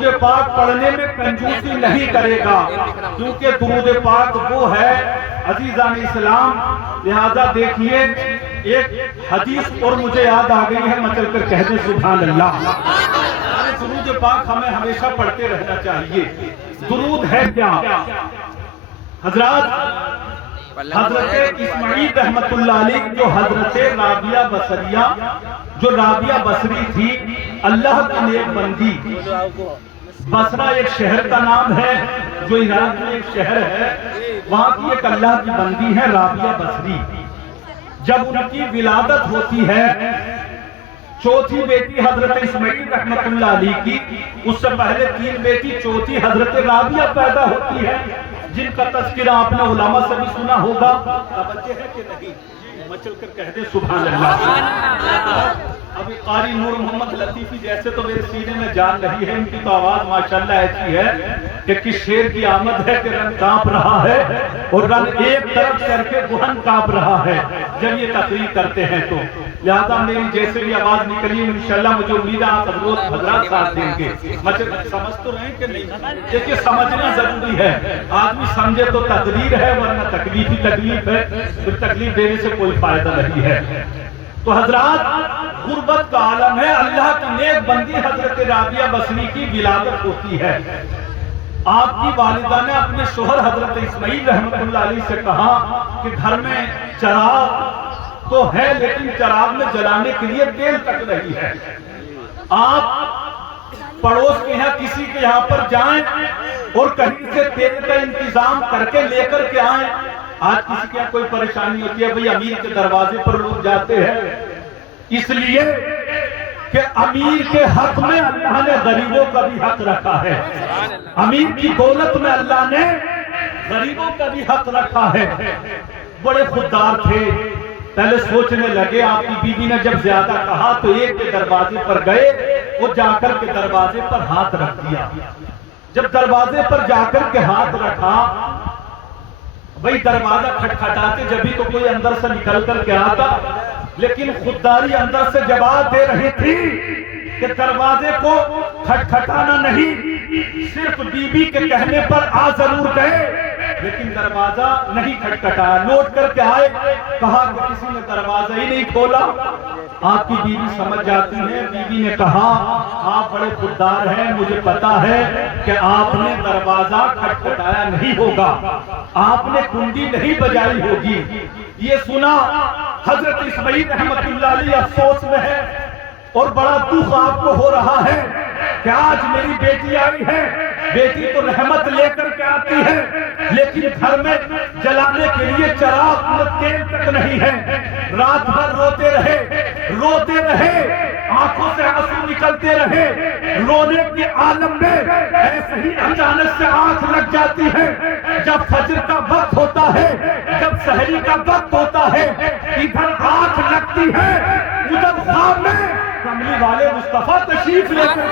درود پاک پڑھنے میں کنجوسی نہیں کرے گا، کیونکہ درود پاک وہ ہے عزیزان اسلام۔ لہذا دیکھیے ایک حدیث اور مجھے یاد آ گئی ہے، میں چل کر کہہ دیں سبحان اللہ۔ درود پاک ہمیں ہمیشہ پڑھتے رہنا چاہیے۔ درود ہے کیا حضرات؟ حضرت اسماعیل رحمت اللہ علیہ جو حضرت رابعہ بصریہ، جو رابعہ بصری تھی، اللہ کی نیک بندی۔ بصرہ ایک شہر کا نام ہے جو عراق میں ایک شہر ہے، وہاں کی ایک اللہ کی بندی ہے رابعہ بصری۔ جب ان کی ولادت ہوتی ہے، چوتھی بیٹی حضرت اسماعیل رحمت اللہ علیہ کی، اس سے پہلے 3 بیٹی، چوتھی حضرت رابعہ پیدا ہوتی ہے، جن کا تذکرہ آپ نے علماء سے بھی سنا ہوگا۔ توجہ ہے کہ نہیں؟ میں چل کر کہہ دیں سبحان اللہ۔ ابھی قاری نور محمد لطیفی جیسے تو میرے سینے میں جان رہی ہے، ان کی تو آواز ماشاءاللہ ایسی ہے کہ کس شیر کی آمد ہے کہ رن کانپ رہا ہے، اور رن ایک طرف کر کے بہن کانپ رہا ہے جب یہ تقریر کرتے ہیں تو۔ لہذا میری جیسے بھی آواز نکلی انشاءاللہ مجھے امید ہے آپ حضرات ساتھ دیں گے۔ سمجھ تو رہے ہیں کہ نہیں؟ دیکھیے سمجھنا ضروری ہے، آدمی سمجھے تو تقریر ہے، ورنہ تکلیف ہی تکلیف ہے، پھر تکلیف دینے سے کوئی فائدہ نہیں ہے۔ تو حضرات غربت کا عالم ہے، اللہ کی نیک بندی حضرت رابعہ بصری کی ولادت ہوتی ہے۔ آپ کی والدہ نے اپنے شوہر حضرت اسماعیل رحمت اللہ علیہ سے کہا کہ گھر میں چراغ تو ہے لیکن چراغ میں جلانے کے لیے تیل تک نہیں ہے، آپ پڑوس کے یہاں کسی کے یہاں پر جائیں اور کہیں سے تیل کا انتظام کر کے لے کر کے آئیں۔ آج کسی کے یہاں کوئی پریشانی ہوتی ہے، بھئی امیر کے دروازے پر لوگ جاتے ہیں، اس لیے کہ امیر کے حق میں اللہ نے غریبوں کا بھی حق رکھا ہے، امیر کی دولت میں اللہ نے غریبوں کا بھی حق رکھا ہے۔ بڑے خوددار تھے، پہلے سوچنے لگے، آپ کی بیوی نے جب زیادہ کہا تو ایک کے دروازے پر گئے، وہ جا کر کے دروازے پر ہاتھ رکھ دیا۔ جب دروازے پر جا کر کے ہاتھ رکھا، بھئی دروازہ کھٹکھٹاتے جبھی تو کوئی اندر سے نکل کر کے آتا، لیکن خودداری اندر سے جواب دے رہی تھی کہ دروازے کو کھٹکھٹانا نہیں، صرف بی بی کے کہنے پر آ ضرور گئے لیکن دروازہ نہیں کھٹکھٹایا۔ لوٹ کر کے آئے، کہا کہ کسی نے دروازہ ہی نہیں کھولا۔ آپ کی بیوی سمجھ جاتی ہے، بیوی نے کہا آپ بڑے خوددار ہیں، مجھے پتا ہے کہ آپ نے دروازہ کھٹکھٹایا نہیں ہوگا، آپ نے کنڈی نہیں بجائی ہوگی۔ یہ سنا حضرت اسماعیل رحمت اللہ علیہ افسوس میں ہے اور بڑا دکھ آپ کو ہو رہا ہے کہ آج میری بیٹی آئی ہے، بیٹی تو رحمت لے کر کے آتی ہے لیکن گھر میں جلانے کے لیے چراغ اور تیل تک نہیں ہے۔ رات بھر روتے رہے، آنکھوں سے آنسو نکلتے رہے، رونے کے عالم میں ایسے ہی اچانک سے آنکھ لگ جاتی ہے۔ جب فجر کا وقت ہوتا ہے، جب سحری کا وقت ہوتا ہے، ادھر آنکھ لگتی ہے، ادھر خواب میں کملی والے مصطفیٰ تشریف لے کر کے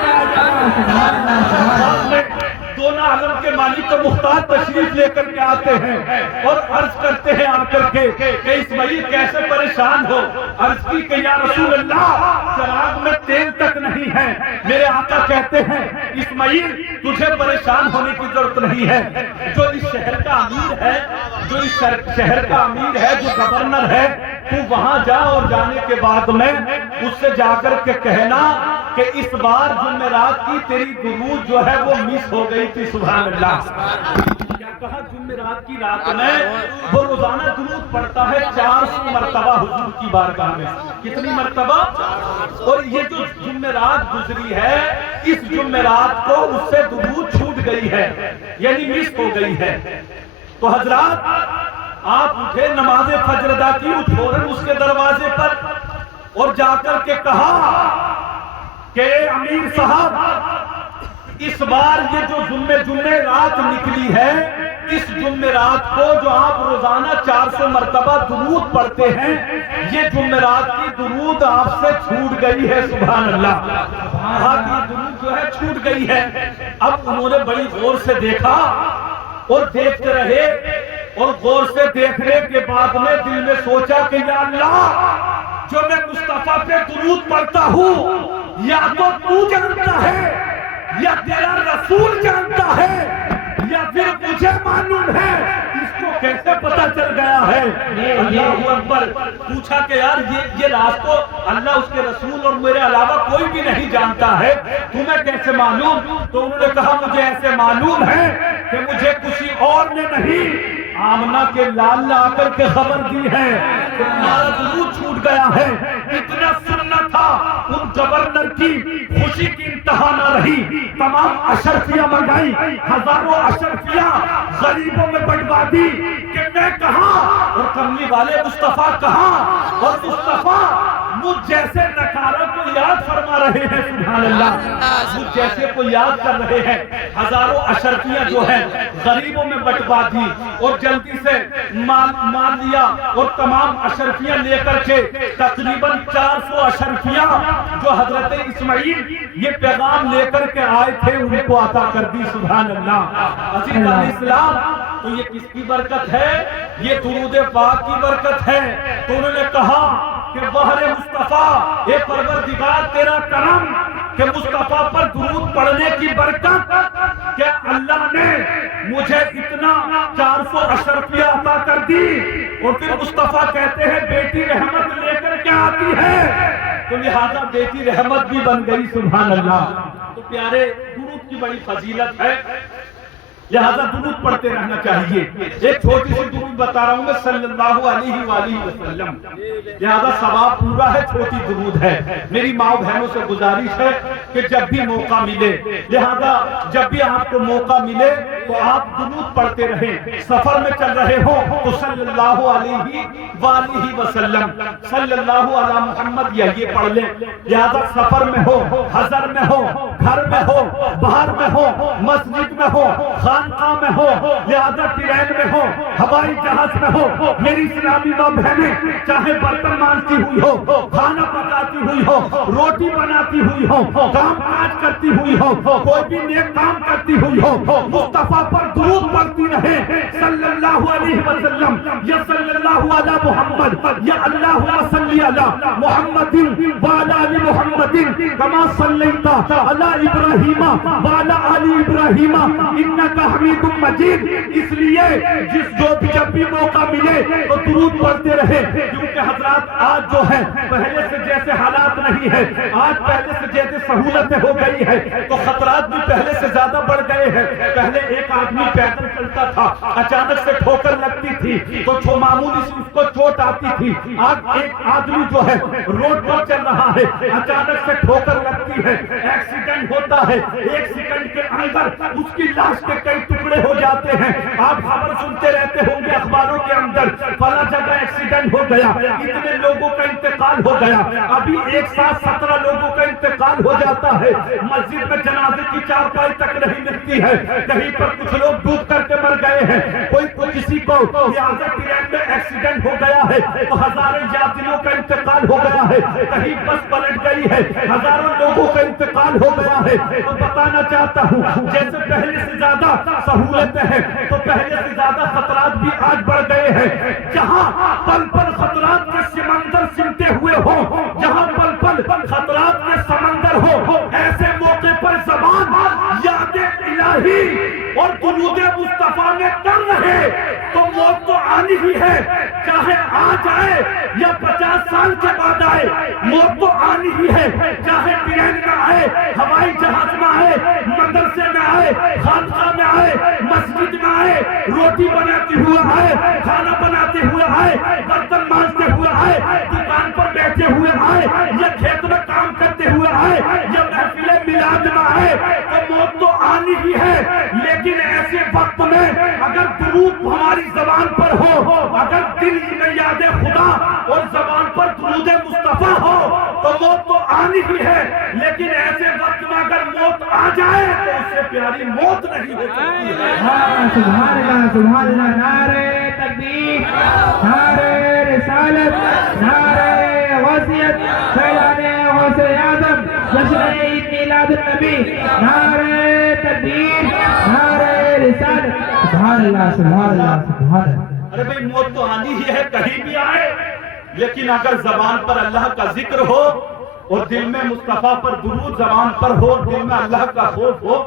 دونوں عالم کے مالک مختار تشریف لے کر کے آتے ہیں اور عرض کرتے ہیں آ کر کے کہ اسماعیل کیسے پریشان ہو؟ عرض کی کہ یا رسول اللہ چراغ میں تیل تک نہیں ہے۔ میرے آقا کہتے ہیں اسماعیل تجھے پریشان ہونے کی ضرورت نہیں ہے، جو اس شہر کا امیر ہے، جو اس شہر کا امیر ہے، جو گورنر ہے، تو وہاں جا اور جانے کے بعد میں اس سے جا کر کے کہنا کہ اس بار جمعرات کی تیری درود جو ہے وہ مس ہو گئی تھی۔ سبحان اللہ۔ کیا کہا؟ جمعرات کی رات میں وہ روزانہ درود پڑھتا ہے 400 مرتبہ حضور کی بارگاہ میں۔ کتنی مرتبہ؟ اور یہ جو جمعرات گزری ہے، اس جمعرات کو اس سے درود چھوٹ گئی ہے، یعنی مس ہو گئی ہے۔ تو حضرات آپ اٹھے، نماز فجر ادا کی، فوراً اس کے دروازے پر اور جا کر کے کہا کہ امیر صاحب اس بار یہ جو جمعے رات نکلی ہے، اس جمعرات کو جو آپ روزانہ 400 مرتبہ درود پڑھتے ہیں، یہ جمعرات کی درود آپ سے چھوٹ گئی ہے۔ سبحان اللہ۔ آپ کی درود جو ہے چھوٹ گئی ہے۔ اب انہوں نے بڑی غور سے دیکھا اور دیکھتے رہے، اور غور سے دیکھنے کے بعد میں دل میں سوچا کہ یا اللہ جو میں مصطفیٰ پہ درود پڑھتا ہوں یا تو تو جانتا ہے یا تیرا رسول جانتا ہے یا پھر مجھے معلوم ہے، اس کو کیسے پتا چل گیا ہے؟ اللہ اکبر۔ پوچھا کہ یار یہ راز تو اللہ، اس کے رسول اور میرے علاوہ کوئی بھی نہیں جانتا ہے، تمہیں کیسے معلوم؟ تو انہوں نے کہا مجھے ایسے معلوم ہے کہ مجھے کسی اور نے نہیں، آمنہ کے لال نے آ کر کے خبر دی ہے کہ تمہارا درود چھوٹ گیا ہے۔ اتنا سننا تھا، ان گورنر کی خوشی کی انتہا نہ رہی، تمام اشرفیہ منگائی، ہزاروں اشرفیہ غریبوں میں بٹوا دی کہ میں کہاں اور کملی والے مصطفیٰ کہاں، اور مصطفیٰ مجھ جیسے نکارہ کو یاد فرما رہے ہیں، سبحان اللہ، مجھ جیسے کو یاد کر رہے ہیں۔ ہزاروں اشرفیہ جو ہے غریبوں میں بٹوا دی اور جلدی سے مال لیا، اور تمام اشرفیہ لے کر کے تقریباً 400 اشرفیہ جو حضرت اسماعیل یہ پیغام لے کر کے آئے تھے ان کو عطا کر دی، سبحان اللہ۔ عزیز علیہ السلام، تو یہ کس کی برکت ہے؟ یہ درود پاک کی برکت ہے۔ تو انہوں نے کہا کہ بہر مصطفیٰ، اے پروردگار تیرا کرم کہ مصطفیٰ پر درود پڑھنے کی برکت کہ اللہ نے مجھے اتنا 400 اشرفیہ عطا کر دی۔ اور پھر مصطفیٰ کہتے ہیں بیٹی رحمت لے کر کے آتی ہے، تو لہذا بیٹی رحمت بھی بن گئی، سبحان اللہ۔ تو پیارے، درود کی بڑی فضیلت ہے، لہذا درود پڑھتے رہنا چاہیے۔ ایک چھوٹی سی درود بتا رہا ہوں میں، صلی اللہ علیہ وآلہ وسلم، لہذا ثواب پورا ہے، چھوٹی درود ہے۔ میری ماں بہنوں سے گزارش ہے کہ جب بھی موقع ملے، لہذا جب بھی آپ کو موقع ملے تو آپ درود پڑھتے رہیں۔ سفر میں چل رہے ہوں تو صلی اللہ علیہ وآلہ وسلم، صلی اللہ علی محمد یہ پڑھ لیں۔ لہذا سفر میں ہو، حضر میں ہو، گھر میں ہو، باہر میں ہو، مسجد میں ہو، خانقاہ میں ہو، لہذا ٹرین میں ہو، ہوائی جہاز میں ہو، میری اسلامی ماں بہنیں چاہے برتن مانجتی ہوئی ہو، کھانا پکاتی ہوئی ہو، روٹی بناتی ہوئی ہو، کام کاج کرتی ہوئی ہو، کوئی بھی نیک کام کرتی ہوئی ہو، مصطفیٰ پر درود پڑھتی رہے، صلی اللہ علیہ وسلم، یا صلی اللہ علی محمد، یا اللہم صلی علی محمد وعلی آل محمد کما صلیت علی ابراہیم وعلی آل ابراہیم انک حمید مجید۔ اس لیے جب بھی موقع ملے تو درود پڑھتے رہے، کیونکہ حضرات آج جو ہے پہلے سے جیسے حالات نہیں ہے، آج پہلے سے جیسے سہولتیں ہو گئی ہے تو خطرات بھی پہلے سے زیادہ بڑھ گئے ہیں۔ پہلے ایک آدمی پیدل چلتا تھا، اچانک سے ٹھوکر لگتی تھی تو معمولی سی اس کو چوٹ آتی تھی۔ آج ایک آدمی جو ہے روڈ پر چل رہا ہے، اچانک سے ٹھوکر لگتی ہے، ایکسیڈنٹ ہوتا ہے، ایک سیکنڈ کے اندر اس کی لاش کے کئی ٹکڑے ہو جاتے ہیں۔ آپ خبر سنتے رہتے ہوں گے اخباروں کے اندر، فلاں جگہ ایکسیڈنٹ ہو گیا، اتنے لوگوں کا انتقال ہو گیا۔ ابھی ایک ساتھ 17 لوگوں کا انتقال ہو جاتا ہے، مسجد میں جنازے کی چارپائی تک نہیں ملتی ہے، کہیں پر کچھ لوگ ڈوب کر کے مر گئے ہیں، کوئی کسی کو لہٰذا ٹرین میں ایکسیڈنٹ ہو گیا ہے تو ہزاروں یاتریوں کا انتقال ہو گیا ہے، کہیں بس پلٹ گئی ہے، ہزاروں لوگوں کا انتقال ہو گیا ہے۔ تو بتانا چاہتا ہوں جیسے پہلے سے زیادہ سہولتیں ہیں تو پہلے سے زیادہ خطرات بھی آج بڑھ گئے ہیں۔ جہاں پل پل خطرات کے سمندر سمٹے ہوئے ہوں، جہاں پل پل خطرات کے سمندر ہو، ایسے موقع پر زبان یاد الہی اور درود مصطفیٰ میں کر رہے تو موت تو آنی ہی ہے، چاہے آج آئے یا 50 سال کے بعد آئے، موت تو آنی ہی ہے، چاہے ٹرین میں آئے، ہوائی جہاز میں آئے، مدرسے میں آئے، خانقاہ میں آئے، مسجد میں آئے، روٹی بناتے ہوئے آئے، کھانا بناتے ہوئے آئے، برتن مانجتے ہوئے آئے، دکان پر بیٹھے ہوئے آئے، یا کھیت میں کام کرتے ہوئے آئے، یا محفل میلاد میں آئے، تو موت تو آنی ہی ہے۔ لیکن ایسے وقت میں اگر درود ہماری زبان پر ہو، اگر دل میں یاد خدا اور زبان پر درود مصطفیٰ ہو تو موت تو آنی ہی ہے، لیکن ایسے وقت میں اگر موت آ جائے تو اس سے پیاری موت نہیں ہو سکتی ہے۔ سبحان اللہ، سبحان اللہ، نعرہ تکبیر، نعرہ رسالت، نعرہ غوثیت، فیضان غوث اعظم، جشن عید میلاد النبی، نعرہ تکبیر، نعرہ رسالت، سبحان اللہ، سبحان اللہ، سبحان اللہ۔ ارے بھئی موت تو آنی ہی ہے، کہیں بھی آئے، لیکن اگر زبان پر اللہ کا ذکر ہو اور دل میں مصطفیٰ پر درود زبان پر ہو، دل میں اللہ کا خوف ہو